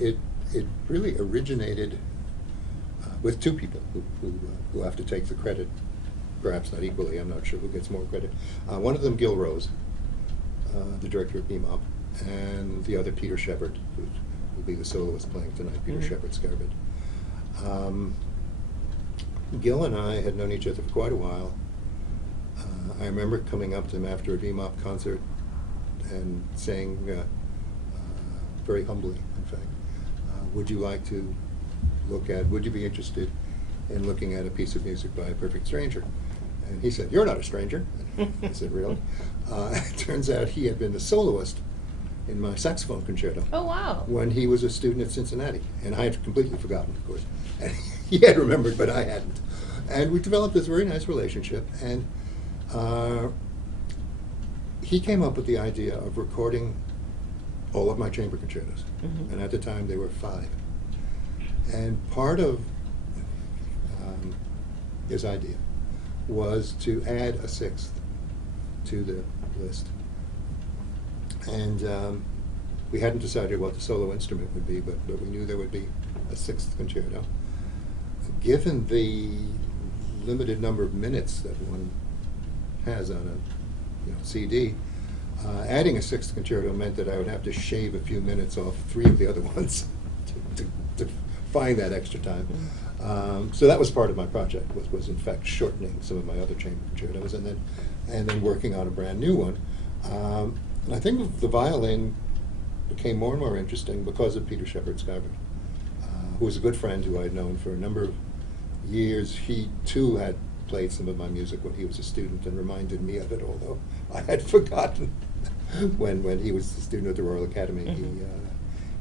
it really originated with two people who have to take the credit, perhaps not equally. I'm not sure who gets more credit. One of them, Gil Rose, the director of BMOP, and the other, Peter Sheppard, who will be the soloist playing tonight, Peter Sheppard-Skaerved. Gil and I had known each other for quite a while. I remember coming up to him after a BMOP concert and saying, very humbly, in fact, would you like to would you be interested in looking at a piece of music by a perfect stranger? And he said, you're not a stranger. I said, really? It turns out he had been the soloist in my saxophone concerto. Oh, wow. When he was a student at Cincinnati. And I had completely forgotten, of course. And he had remembered, but I hadn't. And we developed this very nice relationship. And he came up with the idea of recording all of my chamber concertos. And at the time, there were 5. And part of his idea was to add a 6th to the list. And we hadn't decided what the solo instrument would be, but we knew there would be a 6th concerto. Given the limited number of minutes that one has on a CD, adding a 6th concerto meant that I would have to shave a few minutes off 3 of the other ones to find that extra time. So that was part of my project, was in fact shortening some of my other chamber concertos and then working on a brand new one. And I think the violin became more and more interesting because of Peter Sheppard-Skaerved, who was a good friend who I had known for a number of years. He too had played some of my music when he was a student and reminded me of it, although I had forgotten when he was a student at the Royal Academy.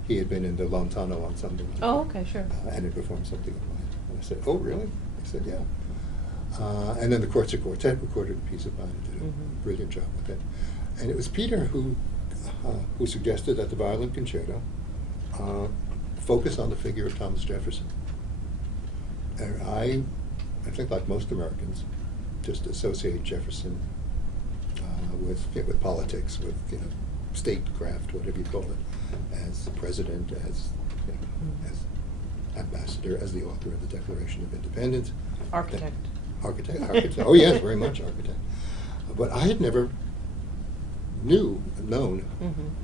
He had been in the Lontano ensemble. Oh, okay, sure. And had performed something of mine. And I said, oh, really? I said, yeah. And then the Orchestra Quartet recorded a piece of mine and did a brilliant job with it. And it was Peter who suggested that the violin concerto focus on the figure of Thomas Jefferson. And I think, like most Americans, just associate Jefferson with politics, with statecraft, whatever you call it, as president, as as ambassador, as the author of the Declaration of Independence. Architect. Architect. Oh yes, very much architect. But I had never known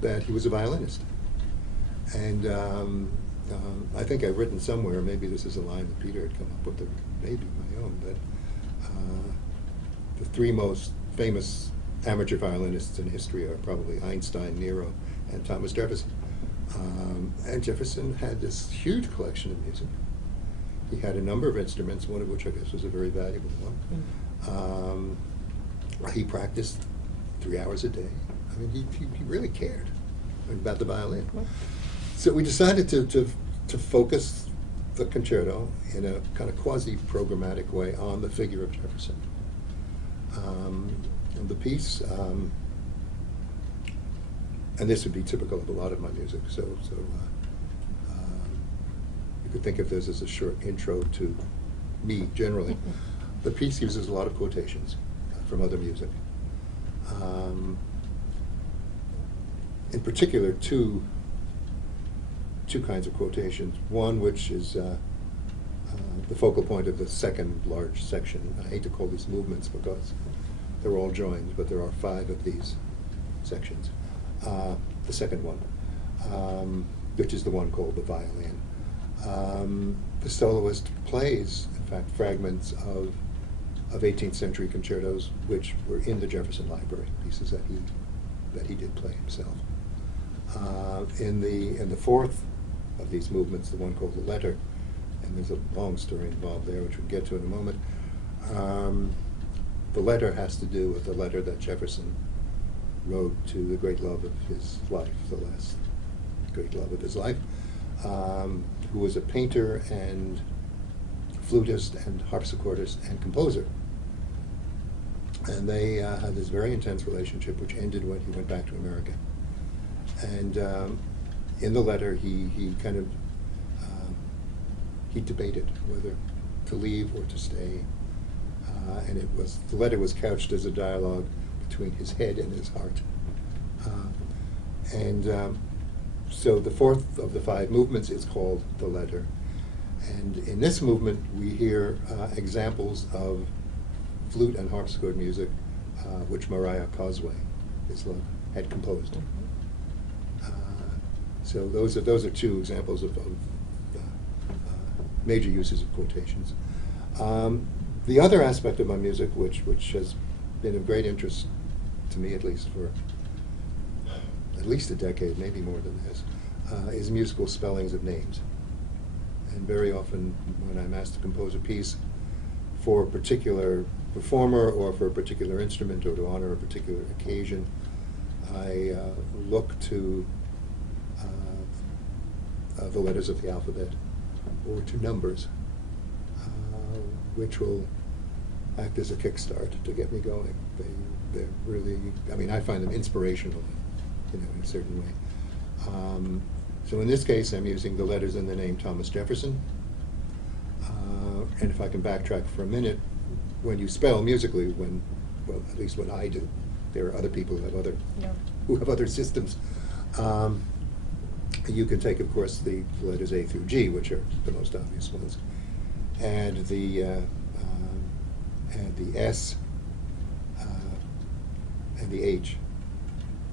that he was a violinist. And I think I've written somewhere, maybe this is a line that Peter had come up with, or maybe my own, that the 3 most famous amateur violinists in history are probably Einstein, Nero, and Thomas Jefferson. And Jefferson had this huge collection of music. He had a number of instruments, one of which I guess was a very valuable one. He practiced 3 hours a day. I mean, he really cared about the violin. So we decided to focus the concerto in a kind of quasi-programmatic way on the figure of Jefferson. And the piece, and this would be typical of a lot of my music, so you could think of this as a short intro to me generally. The piece uses a lot of quotations from other music. In particular, two kinds of quotations. One which is the focal point of the second large section. I hate to call these movements because they're all joined, but there are 5 of these sections. The second one, which is the one called the violin. The soloist plays, in fact, fragments of 18th century concertos which were in the Jefferson Library, pieces that he did play himself. In the 4th of these movements, the one called the letter, and there's a long story involved there which we'll get to in a moment. The letter has to do with the letter that Jefferson wrote to the great love of his life, the last great love of his life, who was a painter and flutist and harpsichordist and composer. And they had this very intense relationship which ended when he went back to America. And in the letter he kind of he debated whether to leave or to stay. And the letter was couched as a dialogue between his head and his heart. So the fourth of the 5 movements is called the letter. And in this movement, we hear examples of flute and harpsichord music, which Mariah Cosway had composed. So those are 2 examples of major uses of quotations. The other aspect of my music, which has been of great interest to me, at least for at least a decade, maybe more than this, is musical spellings of names. And very often, when I'm asked to compose a piece for a particular performer or for a particular instrument or to honor a particular occasion, I look to the letters of the alphabet or to numbers, which will act as a kickstart to get me going. They're really, I mean, I find them inspirational, in a certain way. So in this case, I'm using the letters in the name Thomas Jefferson. And if I can backtrack for a minute, when you spell musically, well, at least when I do, there are other people who have other systems. You can take, of course, the letters A through G, which are the most obvious ones, and the S and the H,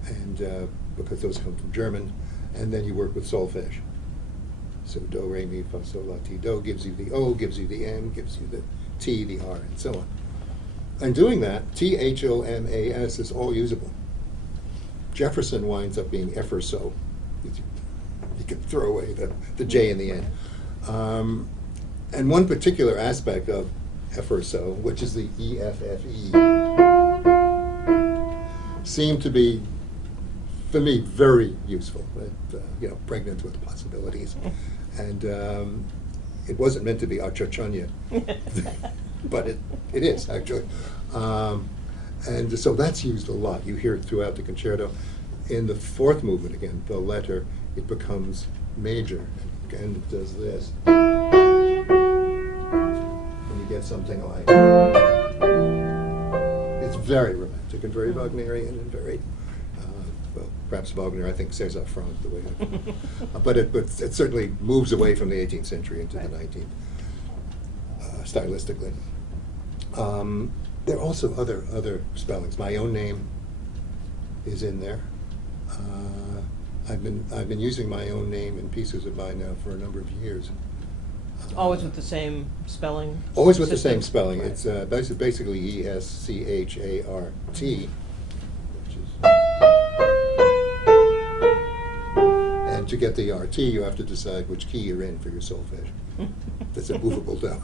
and because those come from German, and then you work with solfege. So do, re, mi, fa, sol, la, ti, do gives you the O, gives you the M, gives you the T, the R, and so on. And doing that, T, H, O, M, A, S is all usable. Jefferson winds up being F or so. You can throw away the J in the end. And one particular aspect of F or so, which is the E, F, F, E, seemed to be, for me, very useful. Pregnant with possibilities. And it wasn't meant to be Achachanya, but it is, actually. And so that's used a lot. You hear it throughout the concerto. In the 4th movement, again, the letter, it becomes major, and it does this. And you get something like, it's very romantic and very Wagnerian and very, well, perhaps Wagner, I think, says up front the way but it certainly moves away from the 18th century into the 19th, stylistically. There are also other spellings. My own name is in there. I've been using my own name in pieces of mine now for a number of years. Always with the same spelling? Always with the same system? spelling. Right. It's basically E-S-C-H-A-R-T, which is, and to get the R-T, you have to decide which key you're in for your solfege. That's a movable do.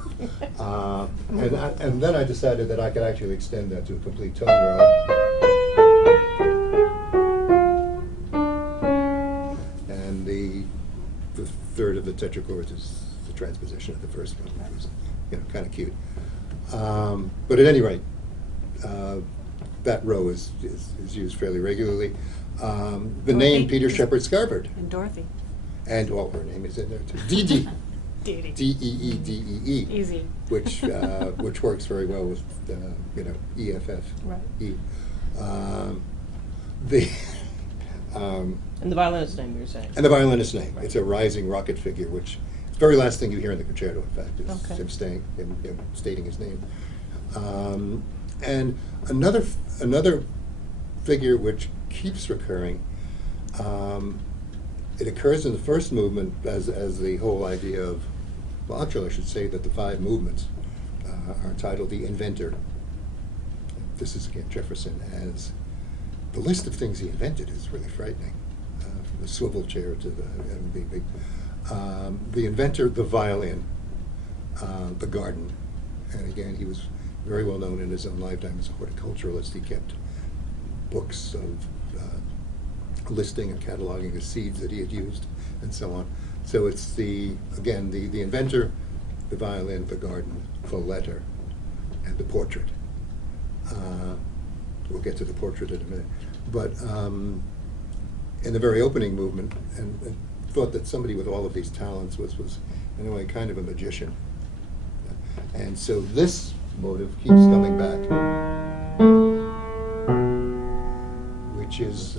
And then I decided that I could actually extend that to a complete tone row. And the 3rd of the tetrachords is the transposition of the first one, which was, kind of cute. But at any rate, that row is used fairly regularly. The name Peter Sheppard-Skaerved. And Dorothy. And, well, her name is in there too. Dee-Dee. D-E-E-D-E-E. Easy. Which works very well with, E-F-F. Right. E. And the violinist's name, you're saying? And the violinist's name. Right. It's a rising rocket figure, which the very last thing you hear in the concerto, in fact, is Okay. him stating his name. And another figure which keeps recurring, it occurs in the first movement as the whole idea of, well, actually I should say that the 5 movements are titled The Inventor. This is, again, Jefferson, as the list of things he invented is really frightening, from the swivel chair to the inventor, the violin, the garden. And again, he was very well known in his own lifetime as a horticulturalist. He kept books of listing and cataloging the seeds that he had used, and so on. So it's the inventor, the violin, the garden, the letter, and the portrait. We'll get to the portrait in a minute. But in the very opening movement, and thought that somebody with all of these talents was in a way kind of a magician. And so this motive keeps coming back, which is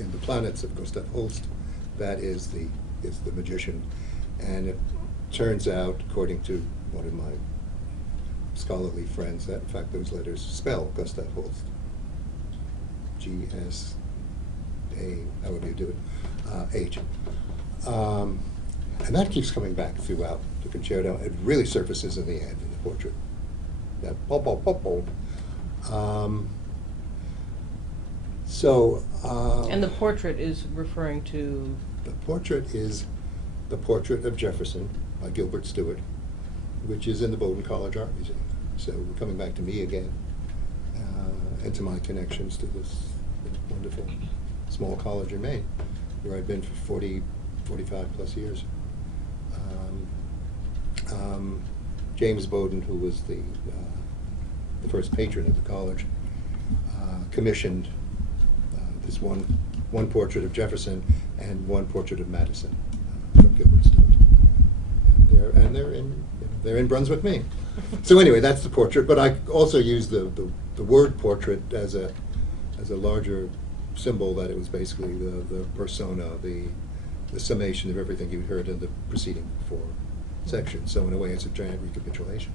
in the Planets of Gustav Holst, that is the magician. And it turns out, according to one of my scholarly friends, that in fact those letters spell Gustav Holst. G-S-A, however you do it, H. And that keeps coming back throughout the concerto. It really surfaces in the end, in the portrait. That pop, pop, pop, pop. And the portrait is referring to? The portrait is the portrait of Jefferson by Gilbert Stuart, which is in the Bowdoin College Art Museum. So we're coming back to me again, and to my connections to this wonderful small college in Maine, where I've been for 45 plus years. James Bowdoin, who was the first patron of the college, commissioned this one portrait of Jefferson and one portrait of Madison from Gilbert Stuart. And they're in Brunswick, Maine. So anyway, that's the portrait. But I also use the word portrait as a larger symbol, that it was basically the persona, the summation of everything you heard in the preceding 4 sections. So in a way, it's a giant recapitulation.